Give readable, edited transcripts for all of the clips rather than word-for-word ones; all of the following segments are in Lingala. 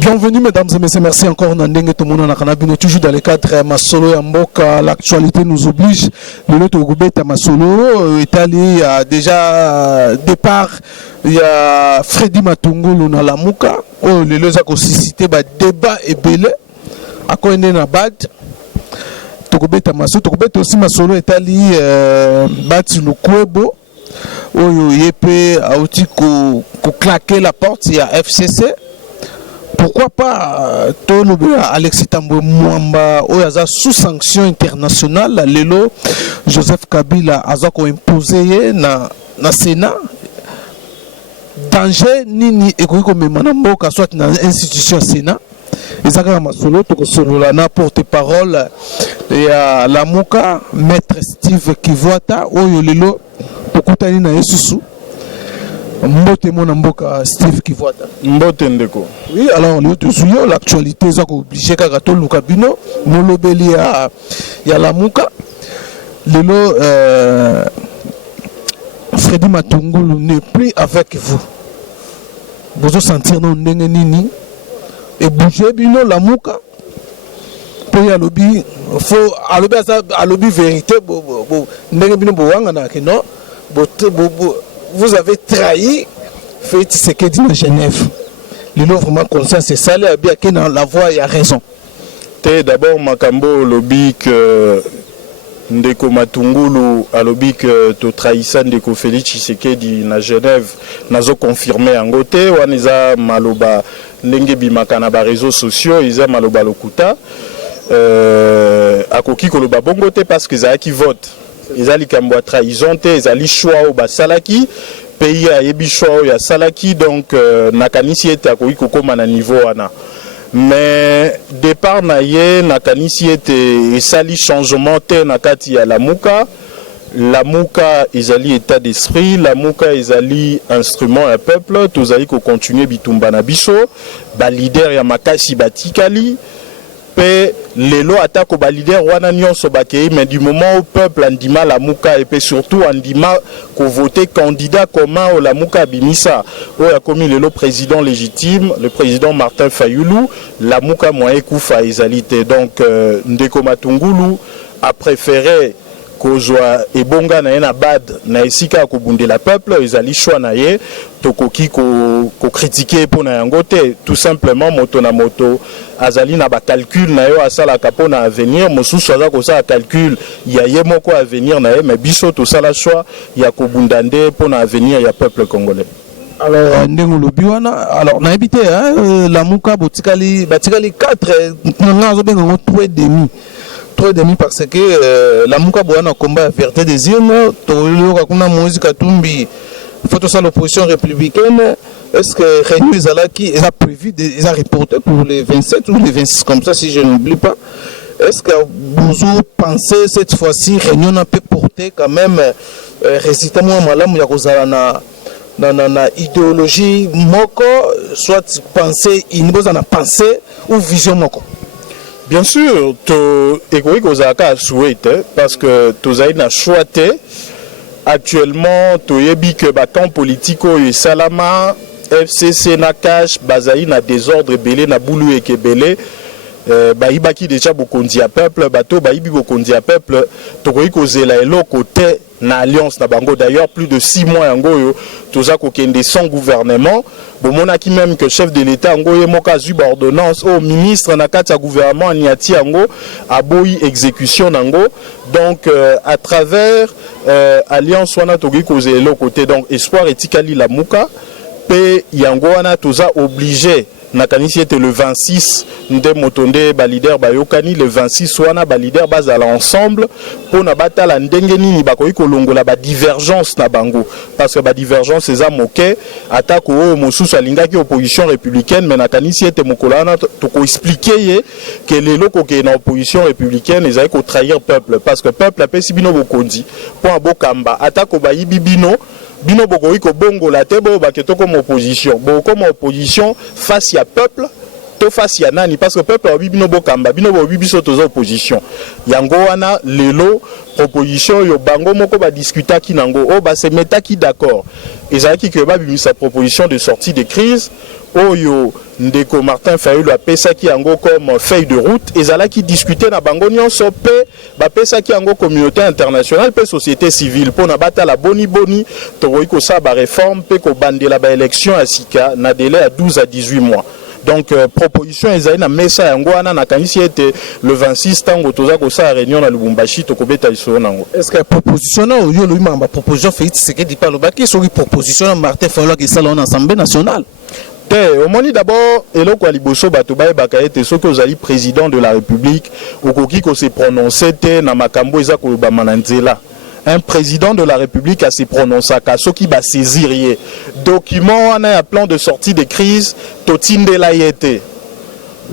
Bienvenue mesdames et messieurs, merci encore Nandenge tout le monde on toujours dans le cadre Masolo ya Mboka, l'actualité nous oblige. Le lot au Goubeta Masolo est allé déjà départ, il y a Freddy Matungulu na Lamuka, le lot a suscité débat et belé à quoi na bad. Tokobeta Masolo, Tokobeta aussi Masolo est allé bâti le Kwebo, oyo yepe a outi ko claquer la porte, il y a FCC. Pourquoi pas Alexis Tambwe Mwamba Oyaza sous sanction internationale Lelo Joseph Kabila a imposé na Sénat danger nini ekoiko memana mboka soit na institution Sénat ezaka masolo to solola na porte-parole ya Lamuka maître Steve Kivwata oyo lelo tokutani na Yesusu. Mbote mon mboka Steve Kivwata. Mbote ndeko. Oui, alors l'actualité est obligé kagato lukabino molobeli ya Lamuka. Lelo Freddy Matungulu n'est plus avec vous. Vous sentir non ndenge nini et bouger bino Lamuka. Pour y alobi faut alobi vérité ndenge bino boanga na ke non vous avez trahi Félix Tshisekedi de Genève. Le lot vraiment conscient, c'est ça, bien que dans la voie, il y a raison. D'abord, Makambo lobby que Ndeko Matungulu a lobby que tu trahissant Ndeko Félix Tshisekedi na Genève n'a pas confirmé en côté. On a maloba n'engebi makana ba réseaux sociaux, ils ont maloba lokuta. A koki koloba bongote parce que ça qui vote. Ils ont likambo trahison te, ils ont choix au basalaki. Pays a yebi choix ya salaki donc nakanisi ete akoki kokoma na niveau wana. Mais départ na ye nakanisi ete esali changement te na kati ya Lamuka. Lamuka ezali état d'esprit, Lamuka ezali instrument ya peuple, tozali ko continuer bitumba na biso, ba leader ya makasi batikali. Pe lelo atako ba leader wana nyonso bakei, mais du moment où peuple andima Lamuka et puis surtout andima ko voter candidat commun au Lamuka bimisa o ya komi lelo président légitime, le président Martin Fayulu, Lamuka moye kufa ezalité. Donc Ndeko Matungulu a préféré kozwa ebonga na yena bad na esika ko bundela peuple ezali choix na ye tokoki ko critiquer pona yango te, tout simplement moto na moto azali na ba calcul na yo asala kapona avenir mosusu aza ko sa calcul ya ye moko avenir na ye, mais biso to sala choix ya ko bundande pona avenir ya peuple congolais. Alors ndengo lobiwana alors na habité Lamuka batikali 4 ngazo bengo 3,5 parce que Lamuka boana combat à fierté des urnes, toloka kuna Moïse Katumbi photo sur l'opposition républicaine. Est-ce que Réunion Zalaki a prévu des reporté pour les 27 ou les 26 comme ça si je n'oublie pas? Est-ce que vous pensez cette fois-ci Réunion a pu porter quand même résultat moi malamu ya kozala na idéologie moko, soit penser inboza na pensée ou vision moko? Bien sûr, économique aux accords souhaité parce que tous aïna choité actuellement toyebi que camp politico et salama FCC na cash bazaï na désordre belé na boulou et kebelé baïbaki déjà bokondi à peuple bateau baïbi bokondi à peuple tokoyi kozela elo côté na alliance na bango. D'ailleurs plus de 6 mois yango toza kokende sans gouvernement bomonaki même que chef de l'état yango ye moka zuba ordonnance au ministre na kati ya gouvernement niati yango aboyi exécution nango. Donc à travers alliance wana tokoyi kozela elo côté donc espoir etikali Lamuka pe yango wana toza obligé nakanisi était le 26 nde motonde ba leader bayokani le 26 wana ba leader bazala ensemble pour na batala ndenge nini bakoyi kolongola ba divergence na bango parce que ba divergence eza moke atako o mosusu alingaki opposition républicaine mais nakanisi était mokolana to ko expliquer ye que les loko ke na opposition républicaine ezali ko trahir peuple parce que peuple apesi bino bokondi pour abokamba atako ba yibibino bino bokoyi ko bongo la te bo baketo comme opposition bo comme opposition face à peuple to face ya nani parce que peuple a bino bokamba bino bo biso toza opposition yango wana lelo proposition yo bango moko ba discutaki nango o ba se metaki d'accord ezalaki que ba bimisa proposition de sortie de crise oyo ndeko Martin Fayulu apesaki yango comme feuille de route ezalaki discuter na bango nyonso pe ba pesaki yango communauté internationale pe société civile pona bata la boni tokoki ko sa ba réforme pe ko bandela ba élection à sika na délai à 12 à 18 mois. Donc proposition ezali na mesa yango wana na kanisi ete le 26 tango toza ko sa réunion na Lubumbashi to kobeta isoro nango. Est-ce que proposition na yo lo imamba proposition fait ce que dit pas le baki sur proposition na Martin Fayulu qui salon Assemblée nationale. Au moni d'abord eloko ya liboso bato bayebaka ete soki ozali président de la République okoki ko se prononcer te na makambo eza kolobama na nzela. Un président de la République a se prononcé à soki ba saisir ye document wana ya plan de sortie de crise totindela yete.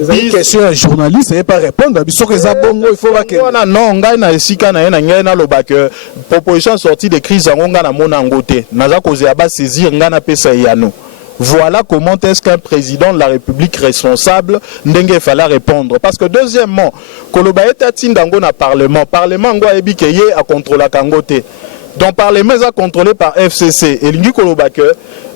Les questions à journaliste et pas répondre biso que za bongo il faut ba que non ngai na esika na ye na ngai na lobaka proposition de sortie de crise ngonga na mona ngote naza koze ba saisir ngana pesa yano. Voilà comment est-ce qu'un président de la République responsable n'enge fallait répondre. Parce que deuxièmement, Koloba est atindango na parlement. Parlement ngo ebi keye a contrôler kangote. Donc parlement est contrôlé par FCC. Et lingi Koloba que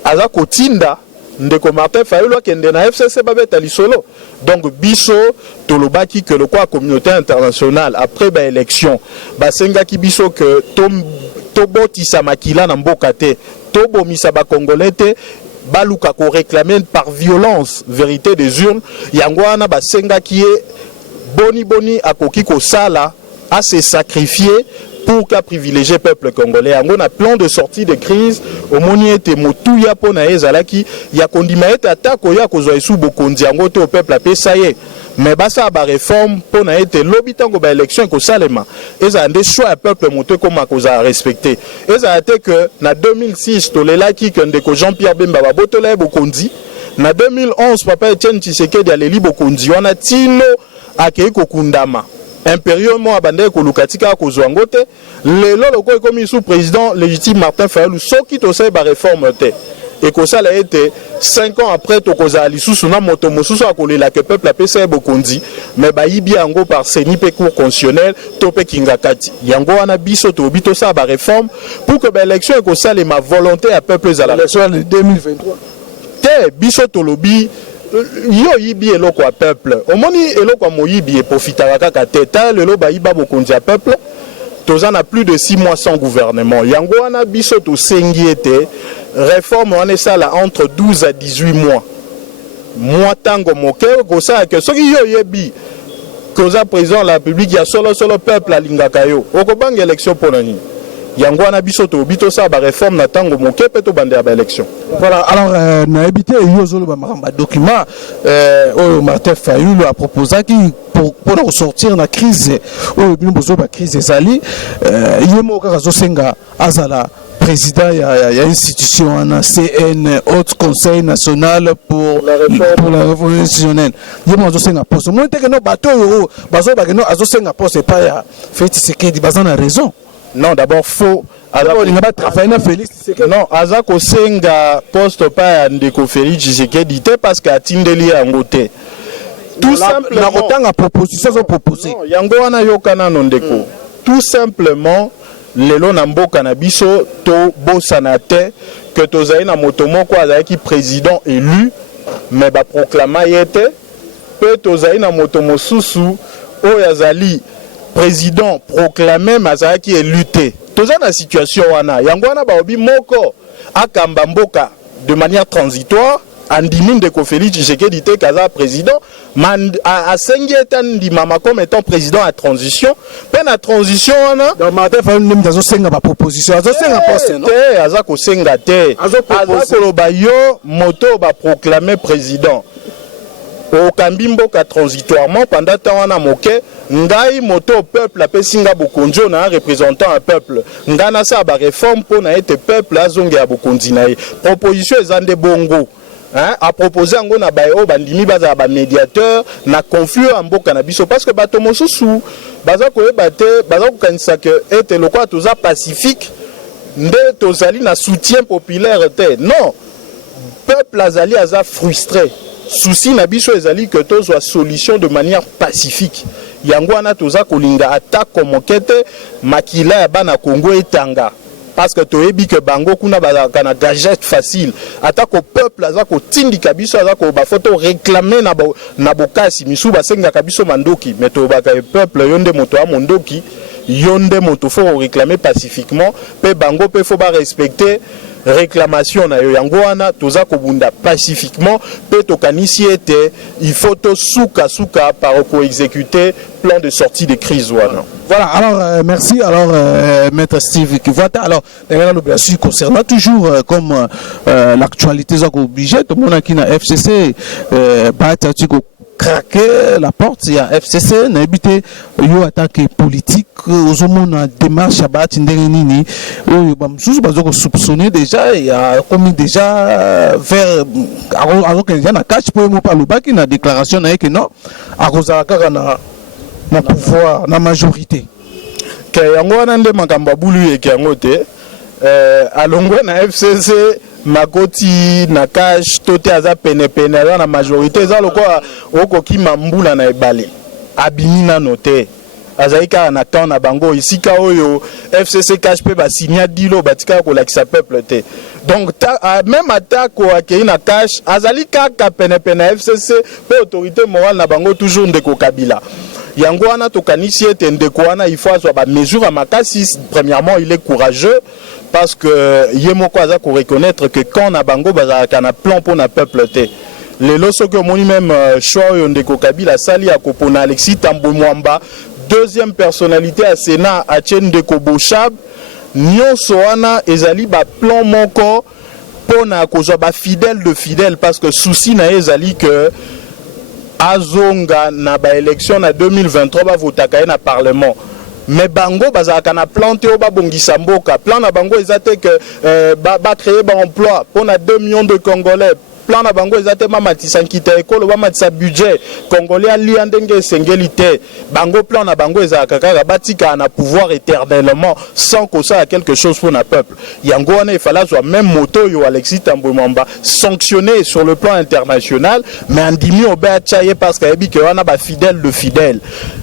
aza kotinda ndeko Martin Fayulu kende na FCC babeta lisolo. Donc biso tolobaki que le quoi communauté internationale après ba élection ba senga ki biso que tobotisa makila na mboka te. Tobomisa ba congolais te. Baluka ko réclamer par violence vérité des urnes yangwana basenga qui est boni akoki ko sala à se sacrifier pour qu'à privilégier peuple congolais yango na plan de sortie de crise au moni ete motuya pona ezalaki ya kondima ete atako ya kozwa isu bokonzi yango te au peuple apesa ye mais basa ba réforme pona ete lobi tango ba élection ko salema eza nde choix ya peuple moto koma koza respecter eza ate que na 2006 tolelaki que ndeko Jean-Pierre Bemba ba botola bokonzi na 2011 papa Etienne Tshisekedi aleli bokonzi wana tino akei kokundama impérieusement abandé kolukatika kozwa ngote lelo loko ekomi sous président légitime Martin Fayulu soki to se ba réforme te et que ça a été 5 ans après tokoza lisusu na moto mosusu akolela que peuple a pesa bokondi mais ba yibi yango par seni pe cour constitutionnel topé kingakati yango wana biso to bito ça ba réforme pour que ba élection que ça les ma volonté à peuple za la élection de 2023 te biso to lobi yo yibi eloko a peuple omoni eloko moyibi e profitaka kaka teta lelo ba yiba bokondi a peuple toza na plus de 6 mois sans gouvernement yango wana biso to sengi ete réforme on est ça là entre 12 à 18 mois moi tango moke ko ça que soki yo yebi koza président de la République ya solo peuple alingaka yo okobanga élection pour nani yango wana biso to bito ça ba réforme na tango moke pe to bande ba élection. Voilà, alors na habité yo zolo ba makamba document Martin Fayulu a proposé qui pour ressortir na crise bino bozo ba crise ezali yemo kaka zo senga azala président il y a institution en CN Haute Conseil national pour la réforme institutionnelle yemo zo senga poste moi te que no bato yo bazo ba que no azo senga poste pas ya fait ce qui dit bazana raison. Non, d'abord faux. Non, Azako Senga poste pas Ndeko Félix Tshisekedi parce qu'à Tindeli Angote. Tout simplement. La proposition sont proposées. Yango wana yokana nondeko. Tout simplement, lelo nambo kanabiso to bosanate que tozaï na motomoko azaki président élu mais ba proclama yete pe tozaï na motomosusu o yazali président proclamé Mazaki est lutté. Tous dans la situation wana yangwana baobi moko akamba mboka de manière transitoire andimine de Félix Tshisekedi te kaza président a sengetan di mama comme étant président à transition peine à transition wana donc Martin Fayulu même dans senga ba proposition azo senga poste non azako senga te azako ba yo moto ba proclamer président au Kambimboka transitoirement pendant temps wana moke ngai moto peuple apesinga bokonjo na représentant un peuple ngana sa ba réforme pour na ete peuple azonge ya bokonzi na proposition ezande bongo hein a proposer ngo na bayo bandimi baza ba médiateur na conflit en mboka na biso parce que bato mosusu baza ko ebate baza ko kanisa que ete lokwa toza pacifique nde tozali na soutien populaire te non peuple azali aza frustré souci na biso ezali que tozwa solution de manière pacifique. Yango wana toza kolinga attaque komokete makila ya bana Congo etanga. Parce que toyebi que bango kuna bazaka na gadget facile. Attaque au peuple azako tindika biso azako ba photo réclamer na bokasi misu basenga kabiso mandoki. Mais to baka peuple yonde moto a mondoki yonde moto faut réclamer pacifiquement pe bango pe faut ba respecter réclamation na yo yango wana toza kobunda pacifiquement pe tokanisi ete il faut to suka par ko exécuter plan de sortie de crise wana. Voilà, alors merci. Alors maître Steve Kivata, alors bien concernant toujours comme l'actualité ça obligé tout le monde qui na FCC craquer la porte, il y a FCC, n'a habité, yo attaque politique, aux hommes en démarche à battre, nini, yo bamsous, bazo soupçonné déjà, il y a commis déjà vers, alors qu'il y a un catch pour moi par le bas qui n'a déclaration n'a que non, à cause na pouvoir, na majorité. Que yango nande makamba bulu et yangote, alongo na FCC. Makoti na cash tote aza pene na majorité za lokola okoki mambula na ebale abimina note azaika na temps na bango isika oyo FCC cash pe ba signa dilo batika ko lakisa peuple te donc même attaque ko akei na cash azali kaka pene FCC pe autorité morale na bango toujours ndeko Kabila yango wana tokanisi ete ndeko wana il faut azwa ba mesure à makasi. Premièrement il est courageux parce que yemoko aza ko reconnaître que quand na bango bazaka na plan pour na peuple te les loso que moni même choix ndeko Kabila sali ya kopona Alexis Tambo Mwamba deuxième personnalité à Sénat à Ndeko Bochab nyonso wana ezali ba plan moko pona kozwa ba fidèle de fidèle parce que souci na ezali que azonga na ba élection na 2023 ba votaka na parlement. Mais bango bazaka na planté au babongisa mboka plan na bango ezate que ba créer ba emploi pour na 2 millions de Congolais plan na bango ezate mamatisa nkita ekolo ba matisa budget congolais ali ndenge sengelité bango plan na bango ezaka kaka batika na pouvoir éternellement sans que ça a quelque chose pour na peuple yango wana il fallait soit même moto yo Alexis Tambo Mwamba sanctionné sur le plan international mais andimi obeachaye parce que yebi que wana ba fidèle de fidèle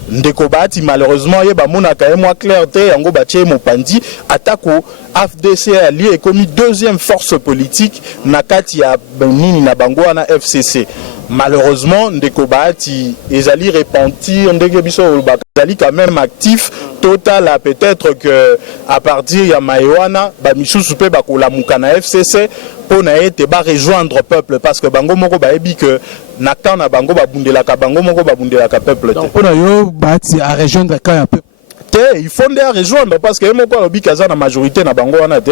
ndeko bati malheureusement ye ba mona ka moi clarté yango batie mopandi atako AFDC allié comme deuxième force politique na kati ya nini na bango na FCC. Malheureusement ndeko bati ezali repentir ndenge biso bazali quand même actif total peut-être que à partir ya Maïwana ba misusu pe ba kolamuka na FCC pour na ete ba rejoindre peuple parce que bango moko ba ebi que na kan na bango ba bundela ka bango moko ba bundela ka peuple. Donc pour yo bati à rejoindre ka peuple il faut les rejoindre parce que yemoko lobi kaza na majorité na bango wana te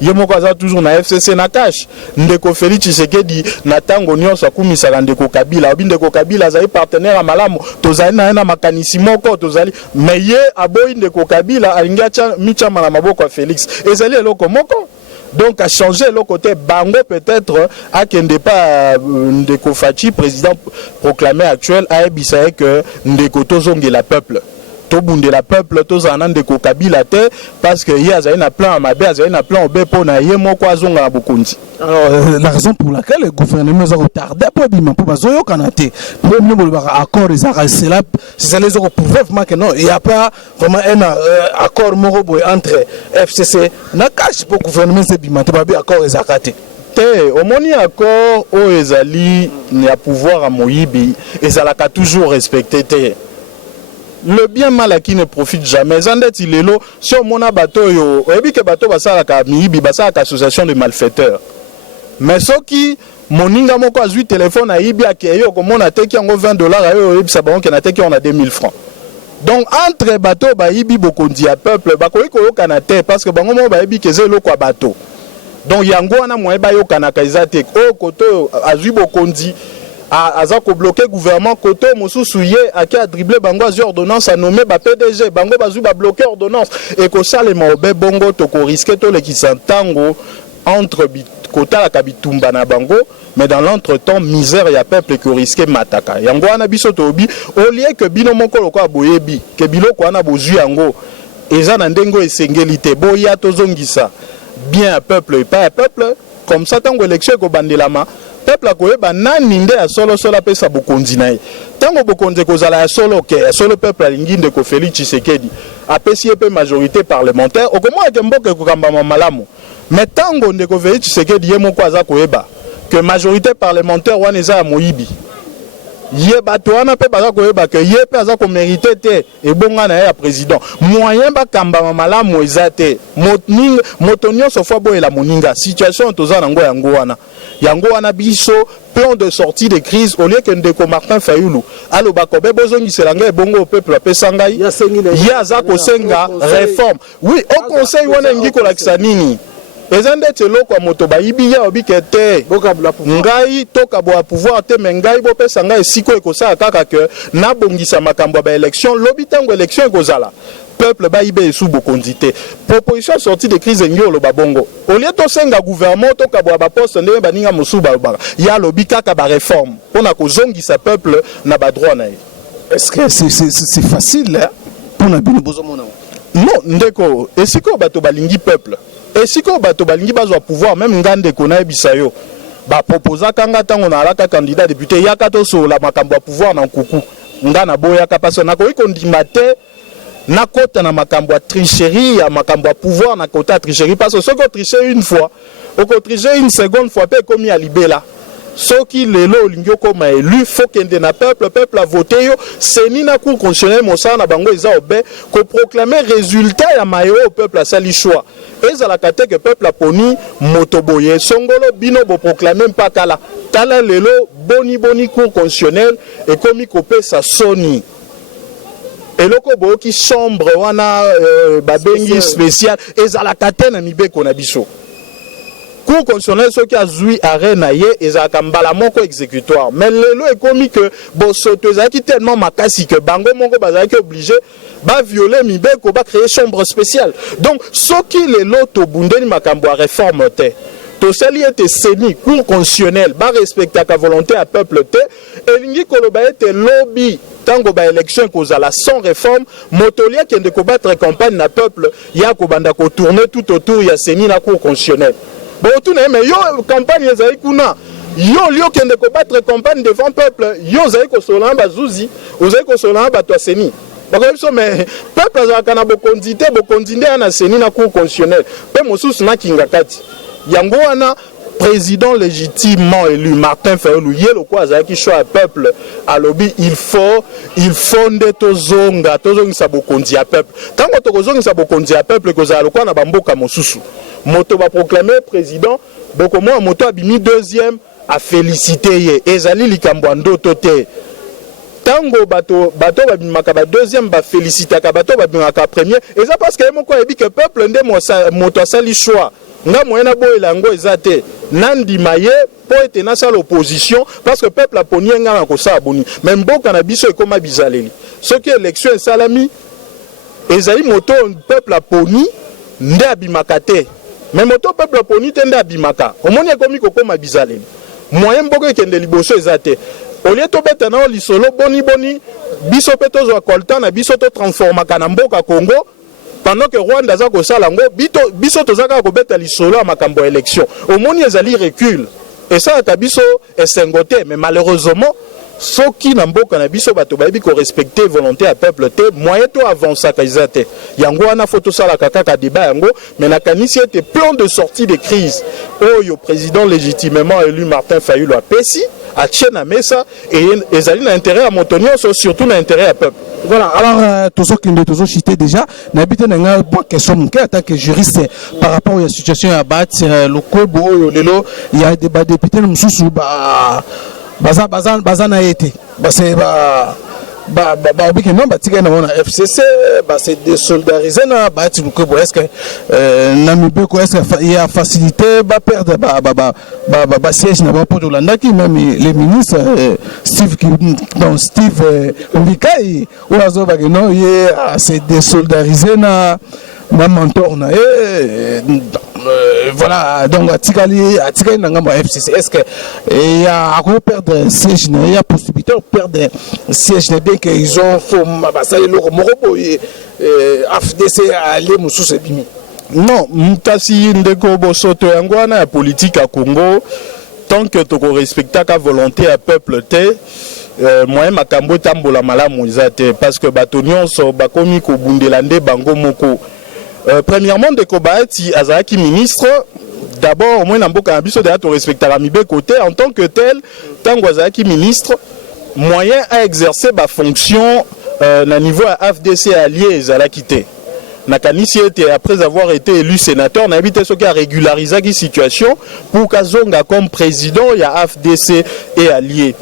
yemoko aza toujours na FCC na cash ndeko Félix Tshisekedi na tango nyonso akumisa ndeko Kabila ndeko Kabila azali partenaire à malamu tozali na makanisi moko tozali mais ye aboyi ndeko Kabila alingi acha michama na maboko ya Félix ezali eloko moko. Donc à changer le côté bango peut-être à kende pas ndeko Fachi président proclamé actuel a ebisa que ndeko tozongi la peuple to bunde la peuple to zana ndeko Kabila te parce que y a un plan à mabe a un plan obe po na ye moko azonga na bokonzi. Alors la raison pour laquelle le gouvernement a retardé pour bima pour bazoyo kanate pour nous accord c'est là c'est les autres prouver que non il y a pas vraiment un accord morobo entre FCC na cash pour gouvernement c'est bima te ba accord ezakate te omoni accord o ezali ya pouvoir à moyibi ezalaka toujours respecté te. Le bien mal à qui ne profite jamais. Zandet il est là. Si on mona bateau yo, ebi que bateau basa ka miibi basa ka association de malfaiteurs. Mais ce qui moninga moko azui téléphone a ibi akeyo comme on a teki en $20 ayo ebi sabon que na teki on a 2000 francs. Donc entre bateau ba ibi bokondi à peuple ba ko yo kanate parce que bango mo ba ibi ke zelo kwa bateau. Donc yango wana mo ba yo kanaka izate o koto azui bokondi aza ko bloquer gouvernement koto mosusu ye aki a dribbler bango azu ordonnance a nommer ba PDG bango bazu ba bloquer ordonnance et ko salema obe bongo to ko risquer to le kisantango entre kota la kabitumba na bango mais dans l'entretemps misère ya peuple qui risquer mataka yango wana biso to obi au lieu que bino moko loko aboyebi ke biloko wana bozu yango eza na ndengo esengelité boya tozongisa bien à peuple et pas à peuple comme ça tango élection ko bandelama peuple akoyeba nani nde ya solo solo apesa bokonzi na ye tango bokonzi kozala ya solo ke ya solo peuple alingi ndeko Félix Tshisekedi apesi ye pe majorité parlementaire okomona ke mboka ekokambama malamu mais tango ndeko Félix Tshisekedi ye moko aza koyeba que majorité parlementaire wana eza ya moyibi ye bato wana pe baza koyeba ke ye pe aza ko mériter te ebonga na ye ya président moyen bakambama malamu eza te moto nyonso fo boyela moninga situation toza nango yango wana biso plan de sortie de crise au lieu que ndeko Martin Fayulu aloba kobe bozongisela ngai bongo peuple apesa ngai ye aza kosenga réforme oui au conseil wana ngi kolakisa nini eza ndeti eloko ya moto bayibi ya obike te ngai tokabwa pouvoir te me ngai bopesa ngai esiko ekosala kaka ke nabongisa makambo ya baélection lobi ntango élection ekozala peuple bayibe esu bokonzi te proposition sortie de crise engi oloba bongo olie tosenga gouvernement tokabwa baposte ndenge baninga mosusu balobaka ya lobi kaka baréforme mpona kozongisa peuple na badroit na ye. Est-ce que c'est facile mpona bino bozomona non ndeko esiko bato balingi peuple et si ko bato balingi bazwa pouvoir même ngande kona ebisa yo ba proposa kanga tango na alaka candidat député yaka to so la makambo ya pouvoir na nkuku ngana boya ka parce na ko ndima te na kota na makambo ya tricherie ya makambo ya pouvoir na kota tricherie parce que soko tricher une fois oko tricher une seconde fois pe komi a libela soki lelo olingi okoma élu faut kende na peuple a voté yo seni na cour constitutionnel mosala na bango eza obe ko proclamer résultat ya mayo au peuple asali choix ezalaka te que peuple aponi motoboye songolo bino bo proclamer mpaka la tala lelo boni cour constitutionnel ekomi kopesa soni eloko boki chambre wana babengi spécial ezalaka te na mibeko na biso cour constitutionnel soki azui arrêt na ye ezalaka mbala moko exécutoire mais lelo ekomi que bosoto ezalaki tellement makasi que bango moko bazalaki obligé ba violer mibeko ba créer chambre spéciale donc soki lelo tobundeli makambo ya réforme te tosali ete seni cour constitutionnel ba respectaka volonté ya peuple te elingi koloba ete lobby tango ba élection kozala sans réforme motolia kende ko battre campagne na peuple ya ko banda ko tourner tout autour ya seni na cour constitutionnel. Bon, tout le monde, yo campagne ezali kuna, yo lio kende ko battre campagne devant peuple, yo zali ko solana bazuzi, ozali ko solana batwa seni. Bakon biso mais peuple azalaka na bokondite na seni na cour constitutionnelle. Pe mosusu na kingakati. Yango wana président légitimement élu Martin Fayulu yelo ko azalaki choix peuple alobi il faut nde tozongisa bokonzi ya peuple. Tango tokozongisa bokonzi ya peuple kozala lokwa na bamboka mosusu. Moto va proclamer président boko mo moto abimi deuxième a féliciter ye ezali likambo ndoto te tango bato babimaka ba deuxième ba féliciter ka bato babimaka premier eza parce que moko ebi que peuple nde moto asali choix nga moyena boyela ngo ezate nandi maye po ete na sa l'opposition parce que peuple aponi nga na ko sa boni même mboka na biso ekoma bizaleli soki élection esalami ezali moto peuple aponi nde abimaka te mais moto peuple aponi te nde abimaka omoni ekomi kokoma bizaleli moyen mboko ekende liboso ezate olie tobeta na lisolo boni biso pe tozwa kolta na biso to transformaka na mboka Congo pendant que Rwanda za kosala ngo biso tozaka kobeta lisolo ya makambo ya élection omoni ezali recul et ça ta biso esengote mais malheureusement soki na mboka na biso bato bayebi ko respecter volonté ya peuple te moyen to avancer kaizate yango wana photo sala kaka débat yango mais na kanisi était plan de sortie de crise oyo président légitimement élu Martin Fayulu a pesi a tchena mesa et ezali na intérêt à montonio surtout na intérêt à peuple. Voilà, alors toujours cité déjà, n'habite n'a pas question en tant que juriste par rapport à la situation à battre le Kobo, il y a des députés nous sous bazan a été c'est non batika na wana FCC c'est désoldarisé na bati Kobo est-ce que Namibeko est-ce qu'il y a facilité ba perdre ba siège na ba pour Yolanda qui même les ministres Steve Mbikai ou azo ba non c'est désoldarisé na mentor na voilà donc atikali na ngamba FCC est-ce que il y a à perdre siège il y a possibilité de perdre siège bien qu'ils ont faut basali le morobo AFDC aller mususu ebimi non mutasi ndeko bosoto yango wana ya politique ya Congo tant que tu respectes la volonté à peuple, moi makambo tambola malamu izate parce que batonion so bakomi ko bundelande bango moko. Premièrement de Kobaati azaki ministre, d'abord au moins namboka abiso de to respecter la mibe côté en tant que tel, tango azaki ministre, moyen à exercer ba fonction na niveau à FDC allié ezalaki te. Nakanisi était après avoir été élu sénateur, n'habite ce qui a régularisé la situation pour Kazonga comme président, il y a FDC et alliés.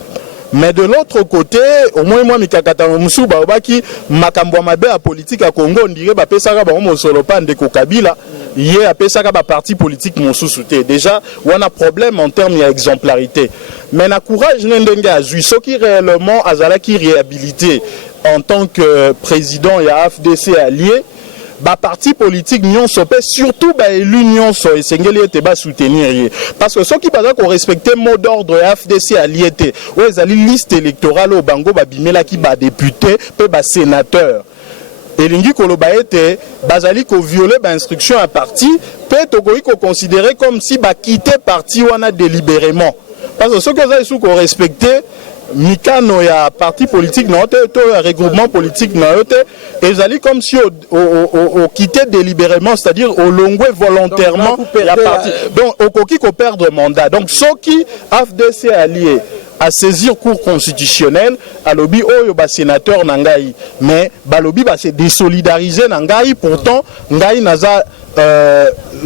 Mais de l'autre côté, au moins moi, Mikakata Moussou, Baobaki, Makambo Mabe à politique à Congo, on dirait que Pesaka Mosolopan de Kokabila, il y a Pesaka parti politique Moussou Souté. Déjà, on a un problème en termes d'exemplarité. Mais na courage n'endenge à ce qui réellement a Zalaki réhabilité en tant que président, il y a FDC allié. Ba parti politique n'yon sopé surtout ba l'union so esengeli ete ba soutenir parce que ceux qui pas qu'on respecter mot d'ordre FDC allié té ou ezali liste électorale au bango ba bimela ki ba député pe ba sénateur elingi koloba ete bazali ko violer ba instruction à parti pe tokoki ko considérer comme si ba quitter parti wana délibérément parce que ceux que ça sous ko respecter Mikano ya parti politique na ote to regroupement politique na ote ezali comme si au quitter délibérément, c'est-à-dire au longwe volontairement la partie. Donc au koki ko perdre mandat. Donc ceux qui FDC allié à saisir cour constitutionnelle à lobby oyo ba sénateur nangai mais ba lobby ba se désolidariser nangai pourtant ngai naza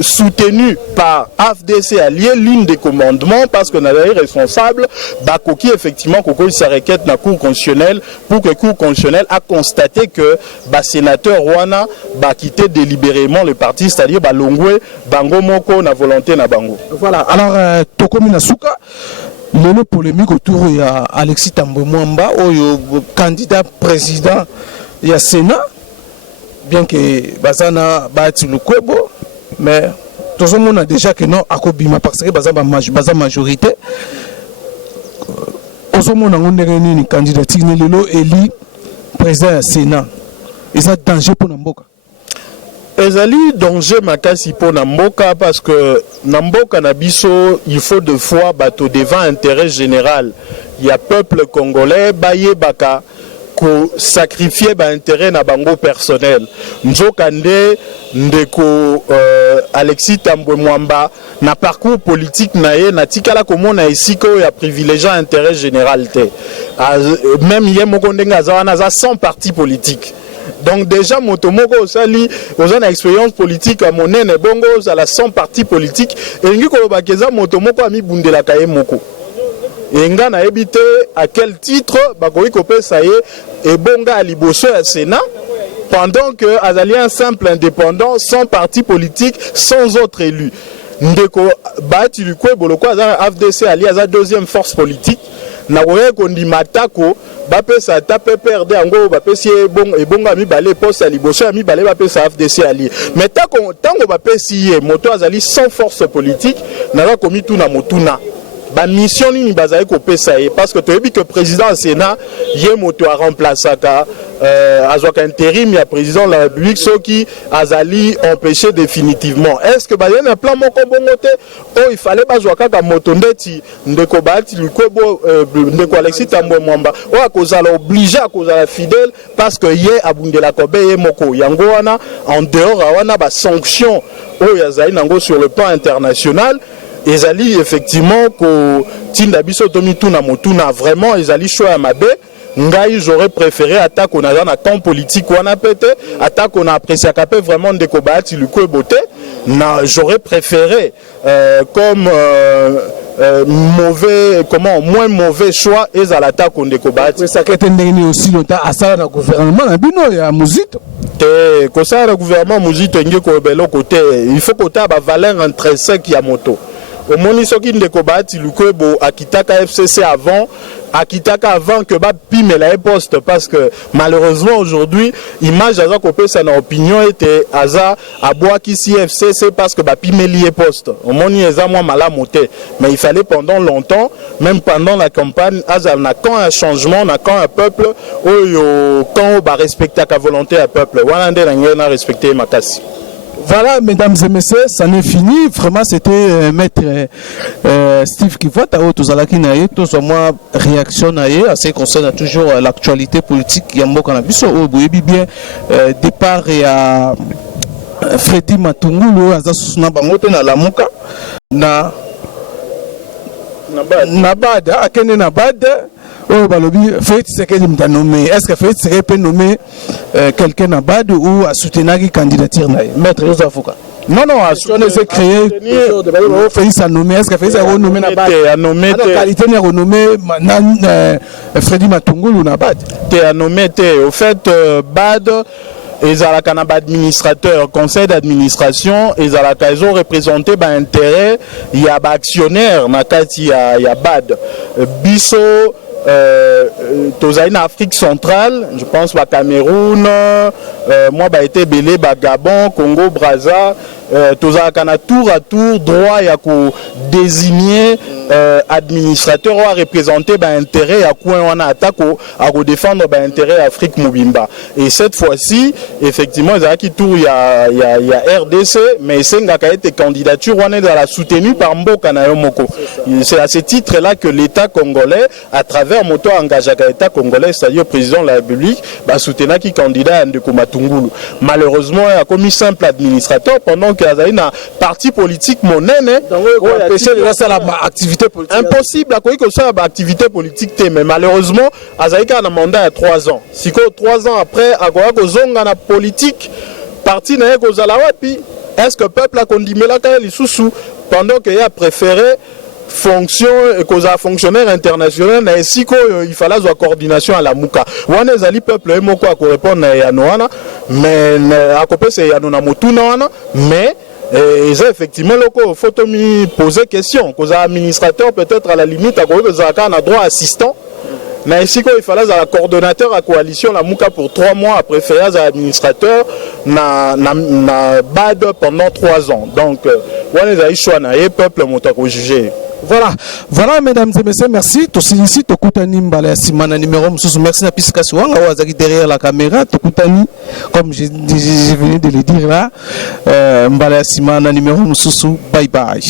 soutenu par FDC allié ligne de commandement parce que nous avons responsable Bakoki effectivement Koko sa requête na cour constitutionnelle pour que cour constitutionnelle a constaté que ba sénateur Rwanda ba quitté délibérément le parti, c'est-à-dire ba longwe bango moko na volonté na bango. Voilà. Alors Tokomi Nasuka le polémique autour de Alexis Tambwe Mwamba candidat président du Sénat bien que Bazana Bati Lukwebo, mais tout le monde a déjà que non, Akobima, parce que Bazana majorité. Tout le monde a une candidature, élu président du Sénat. Ils ont danger pour Namboka. Ezali danger makasi pour Namboka parce que Namboka Nabiso, il faut deux fois bateau devant intérêt général. Il y a peuple congolais, Baye Baka. Sacrifier ba intérêt na bango personnel nzokande ndeko Alexis Tambwe Mwamba na parcours politique na ye na tikala komona esiko ya privilégié intérêt général te même ye moko ndenga zawana za sans parti politique. Donc déjà motomoko osali oza na expérience politique à monene bongo za la sans parti politique elingi koloba keza motomoko ami bundela kaye moko Enga na ebité à quel titre bakoki kopesa ye et bonga à liboso à Sénat pendant que azali un simple indépendant sans parti politique sans autre élu ndeko Bati Lukwebo loko aza FDC ali aza deuxième force politique na koye kondimatako bapesa tape perde yango bapesi ebonga mibale poste à liboso ya mibale bapesa FDC ali mais tango bapesi ye moto azali sans force politique na komi tuna motuna ba mission ni bazali ko pesa parce que tu as vu que président Sénat yé moto a remplacé azwaka intérim ya président de la République ceux qui azali empêché définitivement est-ce que ba y a un plan moko bongote il fallait bazwaka ka moto ndeti ndeko Bati Lukwebo ndeko Alexis Tambwe Mwamba a kozala obligé à kozala fidèle parce que yé abundela kobe yé moko yango wana en dehors wana ba sanction yazali nango sur le plan international. Ezali effectivement ko tinda biso tomi tuna motuna vraiment ezali choix à mabe ngai j'aurais préféré attaque on a dans un camp politique wana pété attaque on a apprécié capé vraiment de Bati Lukwebo na j'aurais préféré comme mauvais moins mauvais choix et à l'attaque on de Bati ça qui est aussi longtemps à ça le gouvernement na bino ya muzito te ko ça le gouvernement muzito ngeko belo côté il faut que ta ba valeur intrinsèque ya moto. Au Monisoki ndeko Bati Lukwebo akitaka FCC avant que ba pime la poste parce que malheureusement aujourd'hui image aza kopesa na opinion était aza aboa ki FCC parce que ba pime lié poste au moni eza moi malamote mais il fallait pendant longtemps même pendant la campagne aza na quand un changement na quand un peuple oyo quand ba respecter la volonté à peuple wana nde na respecter makasi. Voilà, mesdames et messieurs, ça n'est fini. Vraiment, c'était maître Steve Kivota, tous à la kinaye, tous à moi réaction à ce qui concerne toujours l'actualité politique. Yambo Kanabiso, au Boyebi bien, départ et à Freddy Matungulu, Azasuna Bamote na Lamuka, na Nabad, Akene Nabad. Oh, Balobi, Félix Tshisekedi m'a nommé. Est-ce que Félix Tshisekedi peut nommer quelqu'un à Bad ou à soutenir une candidature? Maître Joseph Foucault. Non, non, à soutenir. On a créé. Félix a nommé. Est-ce que Félix a renommé Nabad? A nommé. La qualité n'a renommé Freddy Matungulu ou Nabad. Tu as nommé. Au fait, Bad. Ils ont un administrateur, conseil d'administration, ils ont représenté l'intérêt, il y a des actionnaires, il y a BAD. Bisso, en Afrique centrale, je pense au Cameroun, moi j'ai été belé Gabon, Congo, Brazza, tour à tour droit à désigner administrateur ou à représenter l'intérêt à quoi on attaque à défendre l'intérêt Afrique Mobimba. Et cette fois-ci, effectivement, il y a RDC, mais c'est une candidature on est dans la soutenue par Mboka Nayomoko. C'est à ce titre-là que l'État congolais, à travers moto engagé à l'État congolais, c'est-à-dire le président de la République, soutenir qui candidat à Ndeko Matungulu. Malheureusement, il a commis simple administrateur pendant qu'il y a un parti politique monnaie. Impossible à quoi que ça activité politique mais malheureusement Azaïka a un mandat à 3 ans. Si 3 ans après à quoi que zonga na politique parti na ko zala wapi est-ce que peuple a condamné la kaya sous pendant qu'il a préféré fonction et cause à fonctionnaire international ainsi qu'il fallait la coordination à la muka wana zali peuple et moko à répondre à noana mais à côté c'est ya na motuna wana mais et effectivement, il faut me poser question. Cause administrateur peut-être à la limite à cause de un droit assistant. Mais ici il fallait la coordonnateur à coalition la Mouka pour 3 mois à préférer à l'administrateur na BAD pendant 3 ans. Donc on les a choisi et peuple motako jugé. Voilà, mesdames et messieurs, merci. Ici, Tokutani Mbala Simana numéro merci à Piscasi Wanga Wazaki derrière la caméra. Tokutani, comme je venais de le dire là, Mbala Simana numéro bye bye.